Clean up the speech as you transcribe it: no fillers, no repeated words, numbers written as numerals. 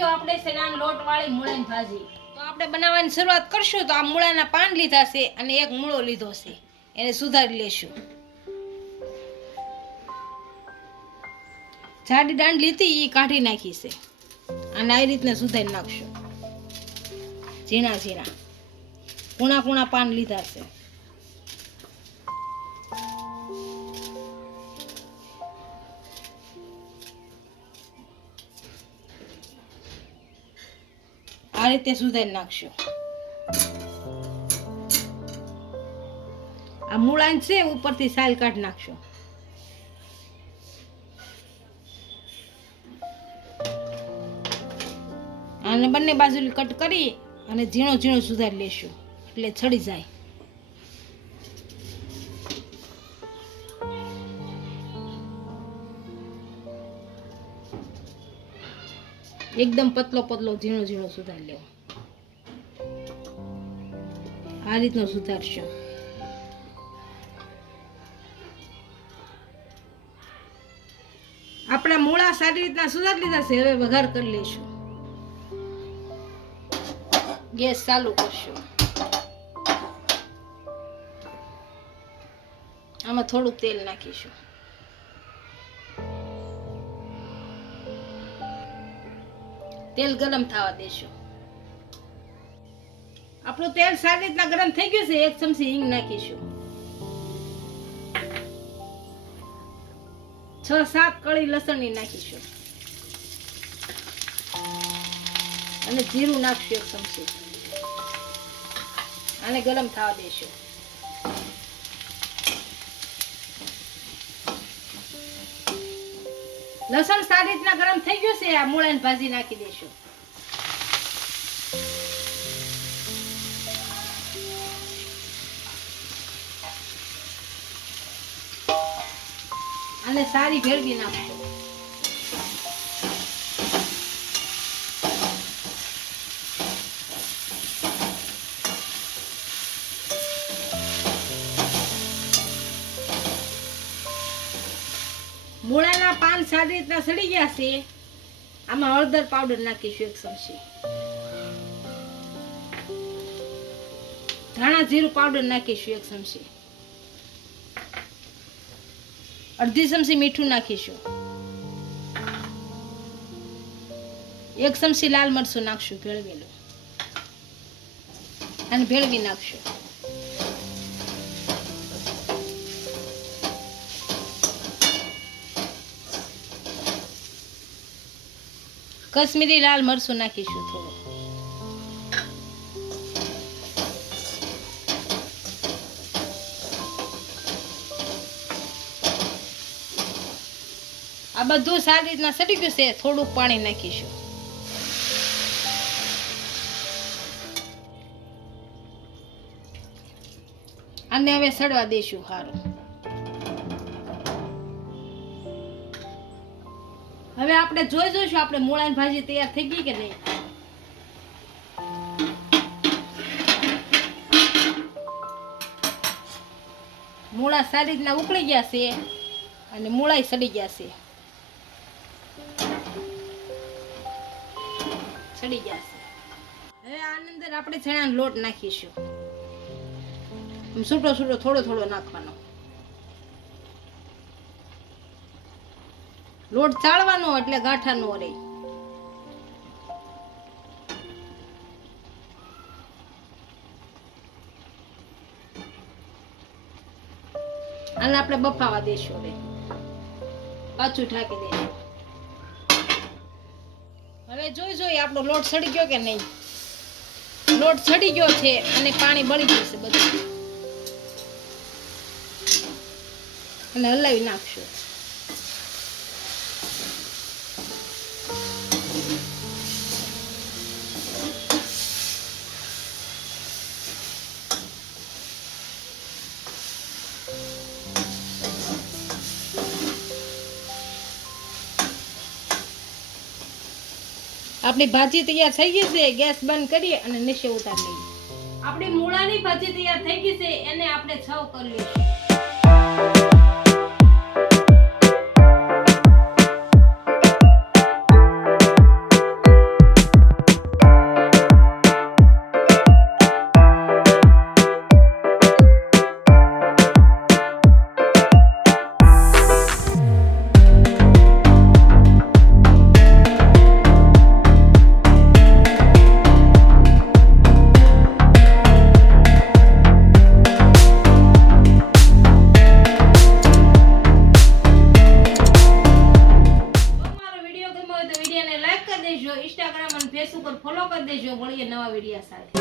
બનાવશું આપણે શેનાન લોટ વાળી મૂળાની ભાજી. તો આપણે બનાવવાની શરૂઆત કરશું. તો આ મૂળાના પાન લીધા છે અને એક મૂળો લીધો છે, એને સુધારી લેશું. જાડી દાંડ લીધી એ કાઢી નાખી છે અને આ રીતને સુધારી નાખશું. ઝીણા ઝીણા કૂણા કૂણા પાન લીધા છે. આ રીતે સુધારી નાખશું. આ મૂળાન છે ઉપરથી સાલ કાઢી નાખશું. અને બંને બાજુ કટ કરી અને ઝીણો ઝીણો સુધારી લેશું એટલે છડી જાય. એકદમ પતલો પતલો ઝીણો ઝીણો સુધારી લેવો. આ રીતનો સુધારશું. આપણા મૂળા સારી રીતના સુધારી લીધા છે. હવે વઘાર કરી લઈશું. ગેસ ચાલુ કરશું. આમાં થોડુંક તેલ નાખીશું. તેલ ગરમ થવા દેશું. આપણું તેલ સારી રીતના ગરમ થઈ ગયું છે. 1 ચમચી હિંગ નાખીશું. 6-7 કળી લસણની નાખીશું અને જીરું નાખશું 1 ચમચી. આને ગરમ થવા દેશું. લસણ સારી રીતના ગરમ થઈ ગયું છે. આ મૂળાની ભાજી નાખી દેશું. અને સારી ભેળવી નાખશું. મૂળાના પાન સારી રીતના સડી ગયા છે. આમાં હળદર પાવડર નાખીશું 1 ચમચી. ધાણા જીરું પાવડર નાખીશું 1 ચમચી. અડધી ચમચી મીઠું નાખીશું. 1 ચમચી લાલ મરચું નાખશું ભેળવેલું અને ભેળવી નાખશું. કશ્મીરી લાલ મરચું નાખીશું થોડું. આ બધું સારી રીતના સડી ગયું છે. થોડુંક પાણી નાખીશું. આને હવે સડવા દઈશું સારું. હવે આપણે જોઈશું આપણે મૂળાની ભાજી તૈયાર થઈ ગઈ કે નહીં. મૂળા સારી રીતના ઉકળી ગયા છે અને મૂળાય સડી ગયા છે. સડી ગયા છે. હવે આની અંદર આપણે ચણાનો લોટ નાખીશું. છૂટો છૂટો થોડો થોડો નાખવાનો. લોટ ચાળવાનો એટલે ગાંઠા નો રહે. આને આપણે બફાવા દેશું. હવે પાછું ઢાંકી દઈશું. હવે જોઈ આપણો લોટ સડી ગયો કે નહીં. લોટ સડી ગયો છે અને પાણી બળી ગયું છે બધું. અને હલાવી નાખશું. આપણી ભાજી તૈયાર થઈ ગઈ છે. ગેસ બંધ કરી અને નીચે ઉતારી લઈએ. આપણી મૂળાની ભાજી તૈયાર થઈ ગઈ છે. એને આપણે સર્વ કરી લઈશું. કરી દેજો, ઇન્સ્ટાગ્રામ અને ફેસબુક પર ફોલો કરી દેજો. મળીએ નવા વિડીયો સાથે.